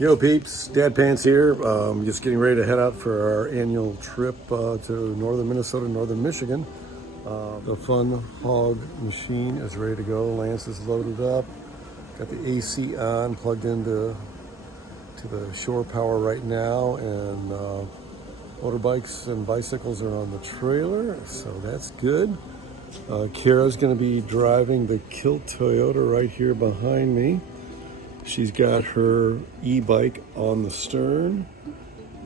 Yo peeps, Dad Pants here. Just getting ready to head out for our annual trip to northern Minnesota, northern Michigan. The Fun Hog machine is ready to go. Lance is loaded up. Got the AC on, plugged into the shore power right now, and motorbikes and bicycles are on the trailer, so that's good. Kara's going to be driving the Kilt Toyota right here behind me. She's got her e-bike on the stern,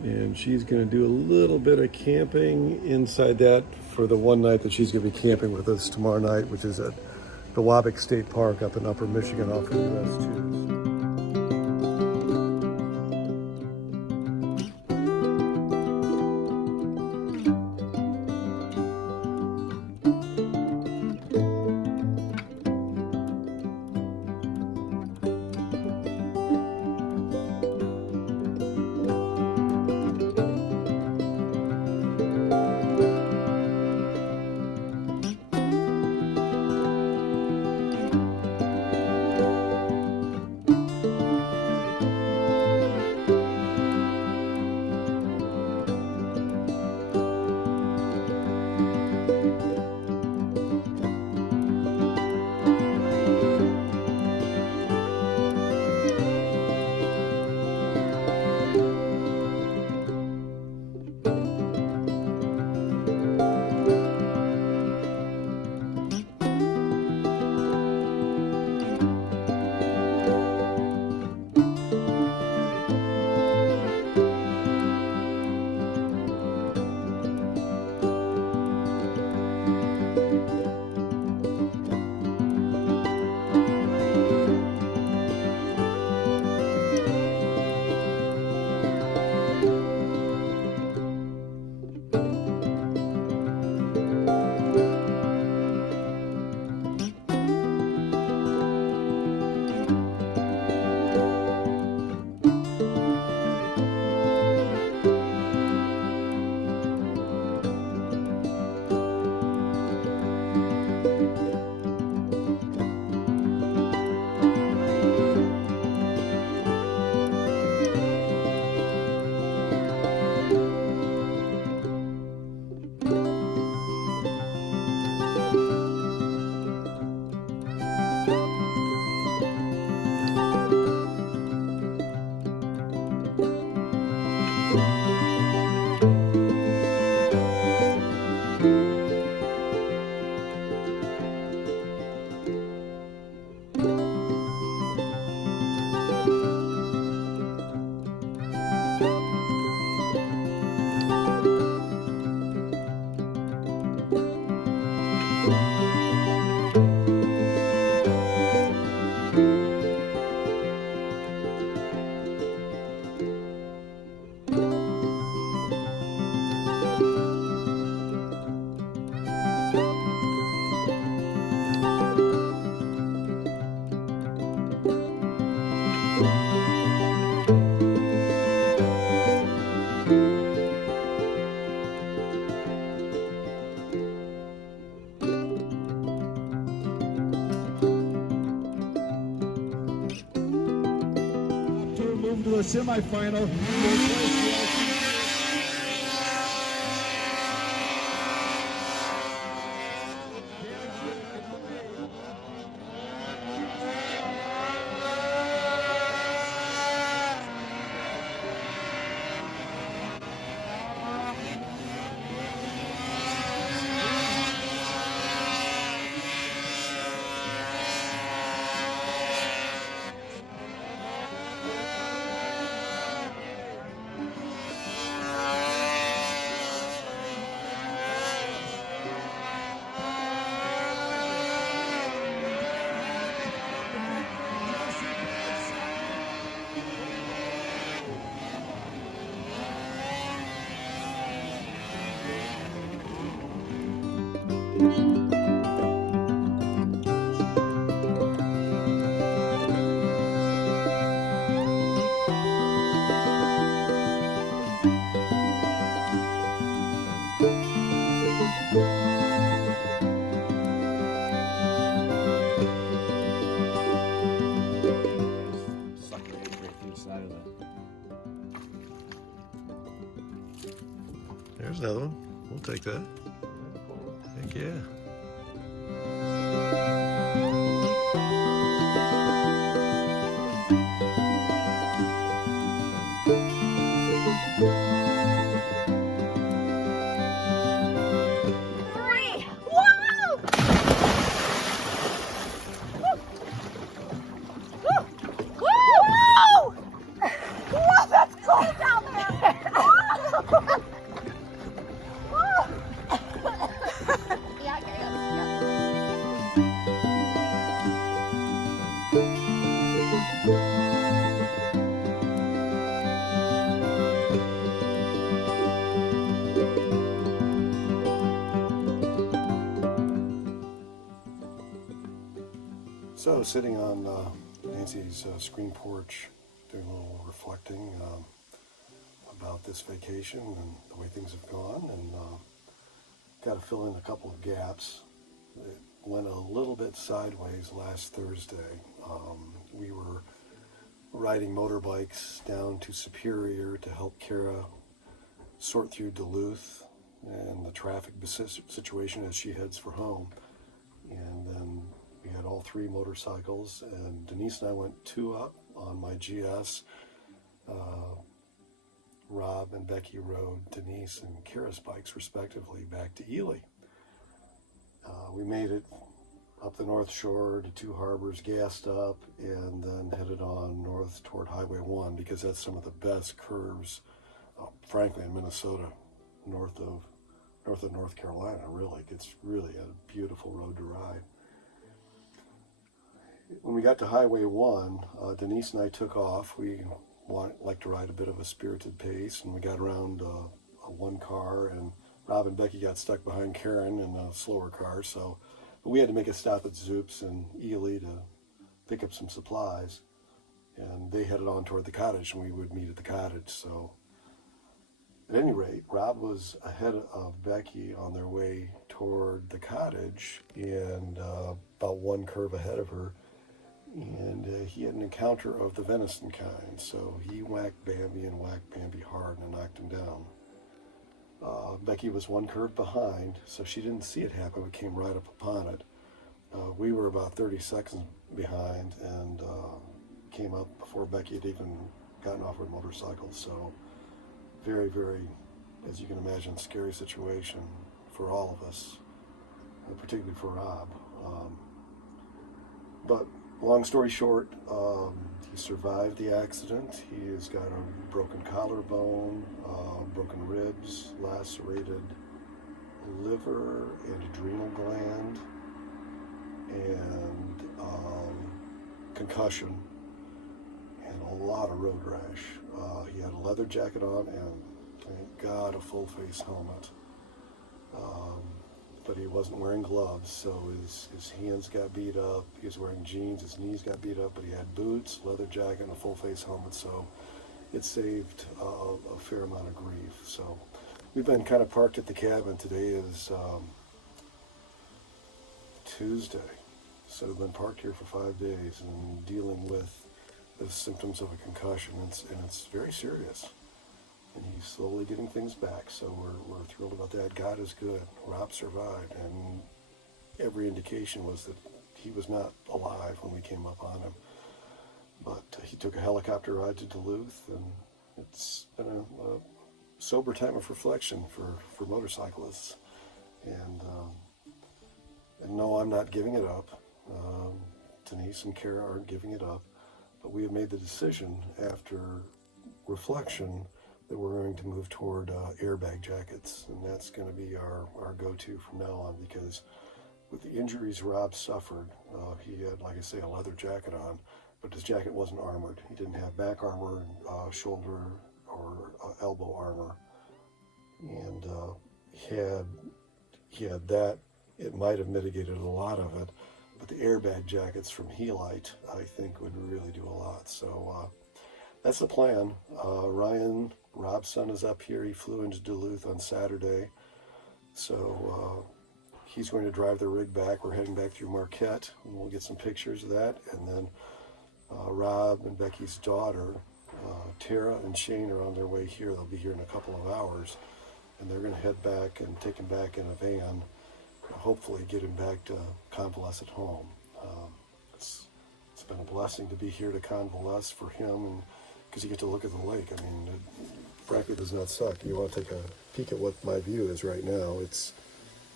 and she's going to do a little bit of camping inside that for the one night that she's going to be camping with us tomorrow night, which is at the Wabac State Park up in Upper Michigan off of US 2. To a semifinal. There's another one. We'll take that. Heck yeah. So sitting on Nancy's screen porch, doing a little reflecting about this vacation and the way things have gone, and got to fill in a couple of gaps. It went a little bit sideways last Thursday. We were riding motorbikes down to Superior to help Kara sort through Duluth and the traffic situation as she heads for home. And then we had all three motorcycles, and Denise and I went two up on my GS. Rob and Becky rode Denise and Kara's bikes respectively back to Ely. We made it up the North Shore to Two Harbors, gassed up, and then headed on north toward Highway 1 because that's some of the best curves, frankly, in Minnesota, north of North Carolina, really. It's really a beautiful road to ride. When we got to Highway 1, Denise and I took off. We like to ride a bit of a spirited pace, and we got around a one car, and Rob and Becky got stuck behind Karen in a slower car, so but we had to make a stop at Zoop's in Ely to pick up some supplies, and they headed on toward the cottage, and we would meet at the cottage. So at any rate, Rob was ahead of Becky on their way toward the cottage, and about one curve ahead of her, and he had an encounter of the venison kind, so he whacked Bambi hard and knocked him down. Becky was one curve behind, so she didn't see it happen. We came right up upon it. We were about 30 seconds behind and came up before Becky had even gotten off her motorcycle. So very, very, as you can imagine, scary situation for all of us, particularly for Rob. But long story short, he survived the accident. He has got a broken collarbone, broken ribs, lacerated liver and adrenal gland, and concussion, and a lot of road rash. He had a leather jacket on and, thank God, a full face helmet. But he wasn't wearing gloves, so his hands got beat up. He was wearing jeans, his knees got beat up, but he had boots, leather jacket, and a full face helmet, so it saved a fair amount of grief. So we've been kind of parked at the cabin. Today is Tuesday, so we've been parked here for 5 days and dealing with the symptoms of a concussion, and it's very serious. And he's slowly getting things back, so we're thrilled about that. God is good. Rob survived, and every indication was that he was not alive when we came up on him. But he took a helicopter ride to Duluth, and it's been a sober time of reflection for motorcyclists. And no, I'm not giving it up. Denise and Kara aren't giving it up, but we have made the decision after reflection that we're going to move toward airbag jackets, and that's going to be our go-to from now on, because with the injuries Rob suffered, he had, like I say, a leather jacket on, but his jacket wasn't armored. He didn't have back armor, shoulder or elbow armor, and he had that. It might have mitigated a lot of it, but the airbag jackets from Helite, I think, would really do a lot. So that's the plan. Ryan, Rob's son, is up here. He flew into Duluth on Saturday, so he's going to drive the rig back. We're heading back through Marquette, and we'll get some pictures of that. And then Rob and Becky's daughter, Tara and Shane are on their way here. They'll be here in a couple of hours, and they're going to head back and take him back in a van, hopefully get him back to convalesce at home. It's been a blessing to be here to convalesce for him, and because you get to look at the lake. I mean, it frankly does not suck. You want to take a peek at what my view is right now. It's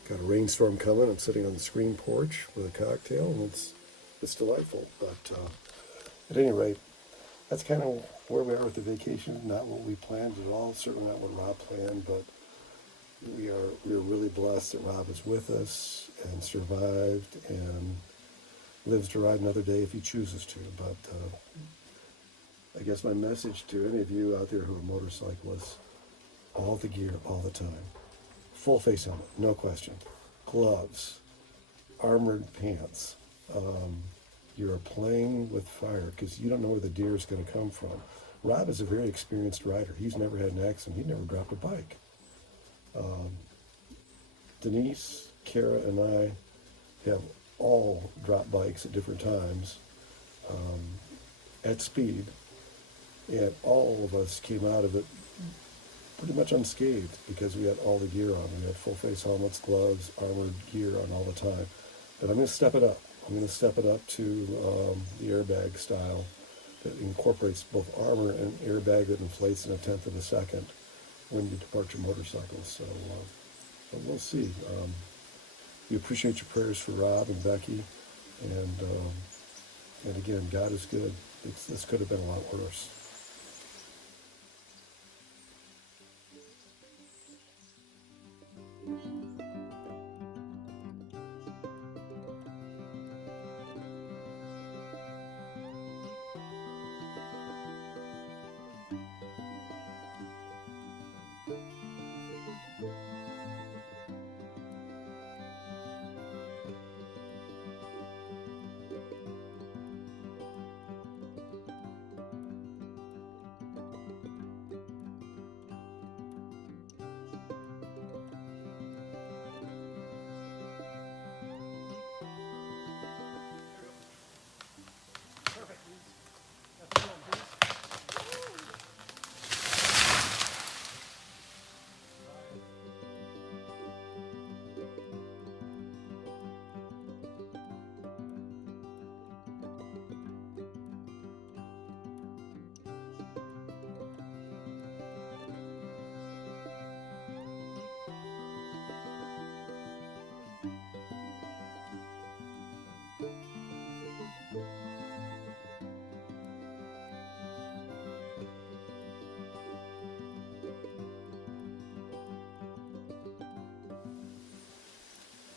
got a rainstorm coming. I'm sitting on the screen porch with a cocktail, and it's delightful. But at any rate, that's kind of where we are with the vacation. Not what we planned at all. Certainly not what Rob planned, but we are really blessed that Rob is with us and survived and lives to ride another day if he chooses to. But I guess my message to any of you out there who are motorcyclists: all the gear, all the time. Full face helmet, no question. Gloves, armored pants. You're playing with fire because you don't know where the deer is going to come from. Rob is a very experienced rider. He's never had an accident. He never dropped a bike. Denise, Kara, and I have all dropped bikes at different times at speed, and all of us came out of it pretty much unscathed because we had all the gear on. We had full face helmets, gloves, armored gear on all the time. But I'm going to step it up. I'm going to step it up to the airbag style that incorporates both armor and airbag that inflates in 1/10 of a second when you depart your motorcycle. So we'll see. We appreciate your prayers for Rob and Becky, and again, God is good. This could have been a lot worse.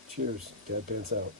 Cheers. Dad pants out.